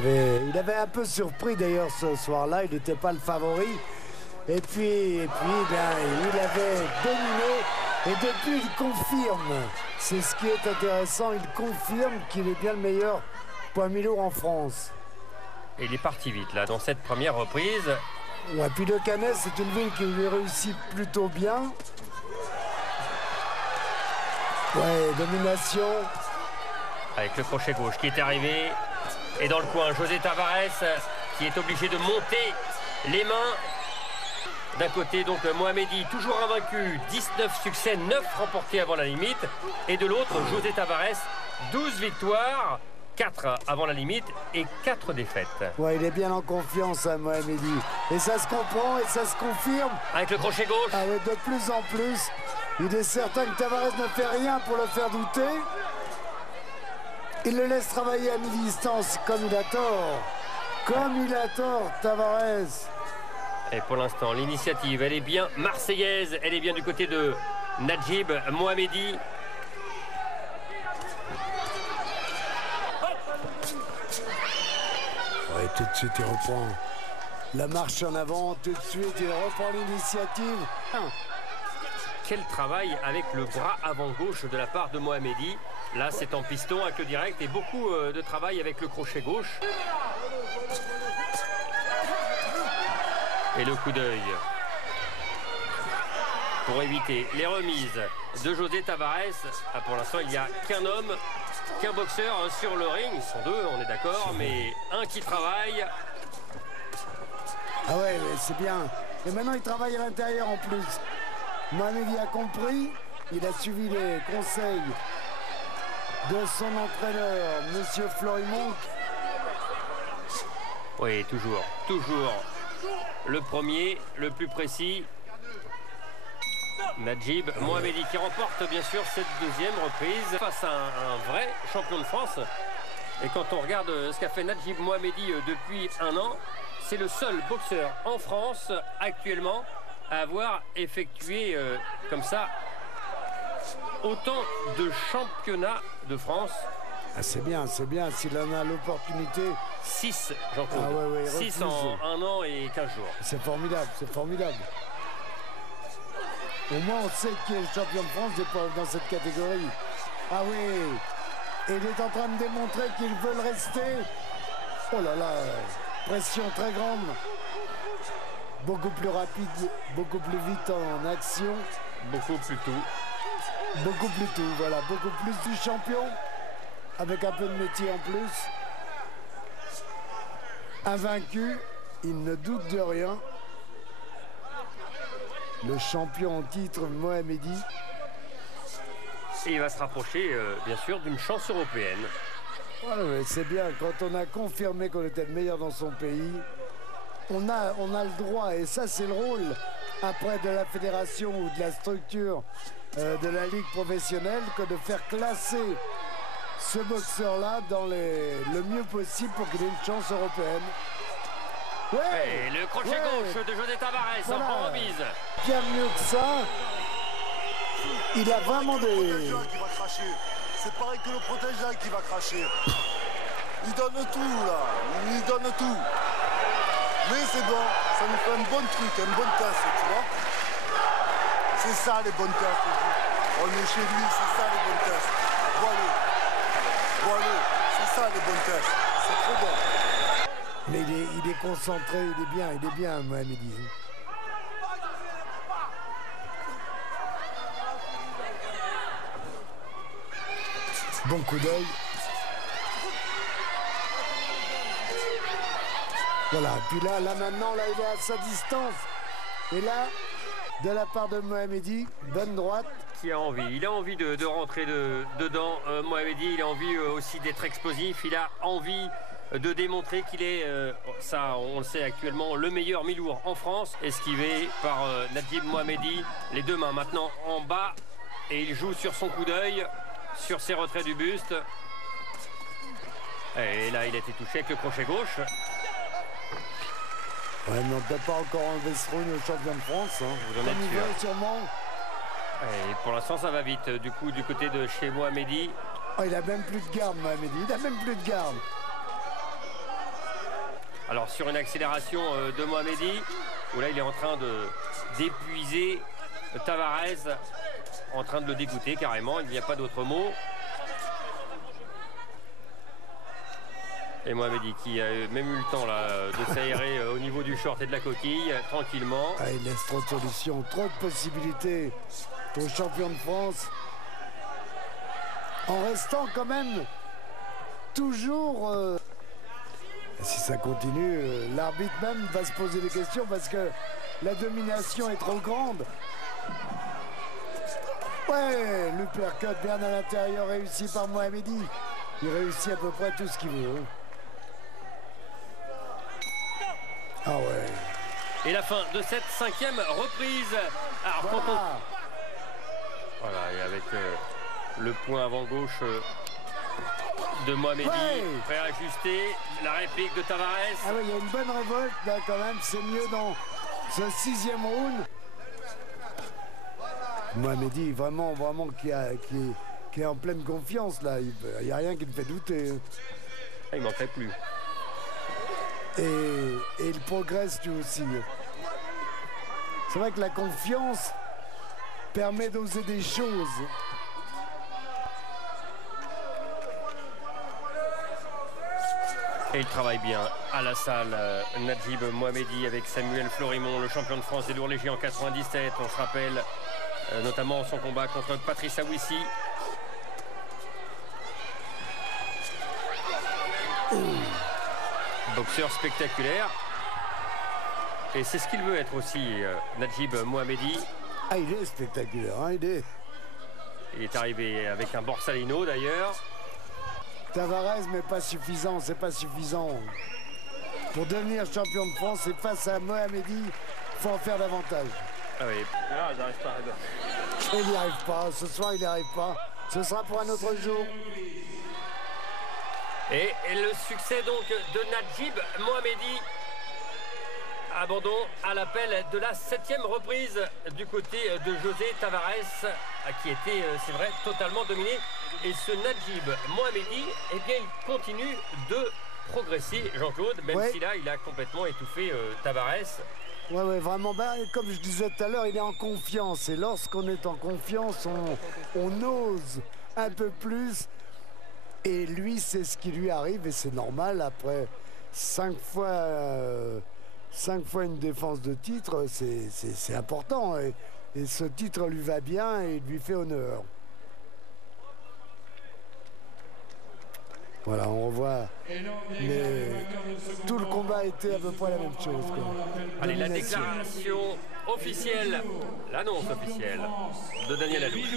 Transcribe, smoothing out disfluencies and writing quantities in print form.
il avait un peu surpris d'ailleurs ce soir-là. Il n'était pas le favori. Et puis il avait dominé. Et depuis, il confirme. C'est ce qui est intéressant. Il confirme qu'il est bien le meilleur poids mi-lourd en France. Et il est parti vite là dans cette première reprise. Ouais, puis le Canet, c'est une ville qui lui réussit plutôt bien. Ouais, domination. Avec le crochet gauche qui est arrivé. Et dans le coin, José Tavares qui est obligé de monter les mains. D'un côté, donc Mohamedi, toujours invaincu, 19 succès, 9 remportés avant la limite. Et de l'autre, José Tavares, 12 victoires, 4 avant la limite et 4 défaites. Ouais, il est bien en confiance, hein, Mohamedi. Et ça se comprend et ça se confirme. Avec le crochet gauche. Ah ouais, de plus en plus. Il est certain que Tavares ne fait rien pour le faire douter. Il le laisse travailler à mi-distance comme il a tort. Comme il a tort, Tavares. Et pour l'instant, l'initiative, elle est bien marseillaise. Elle est bien du côté de Nadjib Mohamedi. Ouais, tout de suite, il reprend la marche en avant. Tout de suite, il reprend l'initiative. Quel travail avec le bras avant gauche de la part de Mohamedi. Là, c'est en piston avec le direct et beaucoup de travail avec le crochet gauche. Et le coup d'œil pour éviter les remises de José Tavares. Ah, pour l'instant, il n'y a qu'un homme, qu'un boxeur sur le ring. Ils sont deux, on est d'accord, mais un qui travaille. Ah ouais, c'est bien. Et maintenant, il travaille à l'intérieur en plus. Mohamedi a compris. Il a suivi les conseils de son entraîneur, Monsieur Florimont. Oui, toujours le premier, le plus précis. Nadjib Mohamedi qui remporte bien sûr cette deuxième reprise face à un vrai champion de France. Et quand on regarde ce qu'a fait Nadjib Mohamedi depuis un an, c'est le seul boxeur en France actuellement à avoir effectué comme ça autant de championnats de France. Ah, c'est bien, s'il en a l'opportunité. 6, Jean-Claude. Ah, ouais, 6 en 1 an et 15 jours. C'est formidable, c'est formidable. Au moins, on sait qui est le champion de France dans cette catégorie. Ah oui, et il est en train de démontrer qu'ils veulent rester. Oh là là, pression très grande. Beaucoup plus rapide, beaucoup plus vite en action. Beaucoup plus tôt. Beaucoup plus tôt, voilà, beaucoup plus du champion. Avec un peu de métier en plus. Invaincu, il ne doute de rien. Le champion en titre, Mohamedi. Et il va se rapprocher, bien sûr, d'une chance européenne. Ouais, c'est bien, quand on a confirmé qu'on était le meilleur dans son pays, on a le droit, et ça c'est le rôle, après de la fédération ou de la structure de la ligue professionnelle, que de faire classer ce boxeur-là dans le mieux possible pour qu'il ait une chance européenne. Ouais, et le crochet gauche de José Tavares voilà. En remise. Bien mieux que ça. Il a vraiment des... C'est pareil que le protégé qui va cracher. Il donne tout là, il donne tout. Mais c'est bon, ça nous fait un bon truc, une bonne tasse, tu vois. C'est ça les bonnes tasses. On est chez lui, c'est ça les bonnes tasses. Voilà, c'est ça les bonnes tasses. C'est trop bon. Mais il est concentré, il est bien, Mohamedi. Bon coup d'œil. Voilà, puis là maintenant, il est à sa distance. Et là, de la part de Mohamedi, bonne droite. Qui a envie, il a envie de rentrer dedans, Mohamedi, il a envie aussi d'être explosif, il a envie de démontrer qu'il est, ça on le sait actuellement, le meilleur mi-lourd en France, esquivé par Nadjib Mohamedi, les deux mains maintenant en bas, et il joue sur son coup d'œil, sur ses retraits du buste. Et là il a été touché avec le crochet gauche. Ouais, mais on ne peut pas encore enlever ce rune au champion de France. Hein. Vous en êtes sûr. Sûrement. Et pour l'instant ça va vite, du coup du côté de chez Mohamedi. Oh, il a même plus de garde, Mohamedi, il a même plus de garde. Alors sur une accélération de Mohamedi, où là il est en train d'épuiser Tavares, en train de le dégoûter carrément, il n'y a pas d'autre mot. Et Mohamedi qui a même eu le temps là de s'aérer au niveau du short et de la coquille, tranquillement. Ah, il laisse trop de solutions, trop de possibilités aux champions de France. En restant quand même toujours... Si ça continue, l'arbitre même va se poser des questions parce que la domination est trop grande. Ouais, l'uppercut bien à l'intérieur réussi par Mohamedi. Il réussit à peu près tout ce qu'il veut. Ah ouais. Et la fin de cette 5e reprise. Alors, voilà, et avec le point avant gauche de Mohamedi, prêt à ajuster, la réplique de Tavares. Ah oui, il y a une bonne révolte là quand même, c'est mieux dans ce 6e round. Mohamedi, vraiment qui est en pleine confiance là, il n'y a rien qui le fait douter. Ah, il manquerait plus. Et il progresse lui aussi. C'est vrai que la confiance permet d'oser des choses. Et il travaille bien à la salle, Nadjib Mohamedi avec Samuel Florimond, le champion de France des lourds légers en 97. On se rappelle notamment son combat contre Patrice Aouissi. Boxeur spectaculaire. Et c'est ce qu'il veut être aussi, Nadjib Mohamedi. Ah, il est spectaculaire, hein, Il est arrivé avec un Borsalino d'ailleurs. Tavares, mais pas suffisant, c'est pas suffisant. Pour devenir champion de France, et face à Mohamedi, il faut en faire davantage. Ah oui. Ah, j'arrive pas. Il n'y arrive pas, ce soir il n'y arrive pas. Ce sera pour un autre jour. Et le succès donc de Nadjib Mohamedi. Abandon à l'appel de la 7e reprise du côté de José Tavares, qui était, c'est vrai, totalement dominé. Et ce Nadjib Mohamedi, eh bien, il continue de progresser, Jean-Claude, même si là, il a complètement étouffé Tavares. Ouais, vraiment, comme je disais tout à l'heure, il est en confiance. Et lorsqu'on est en confiance, on ose un peu plus. Et lui, c'est ce qui lui arrive, et c'est normal. Après 5 fois une défense de titre, c'est important. Et ce titre lui va bien et il lui fait honneur. Voilà, on revoit. Mais tout le combat a été à peu près la même chose, quoi. Allez, la déclaration officielle, l'annonce officielle de Daniel Alouche.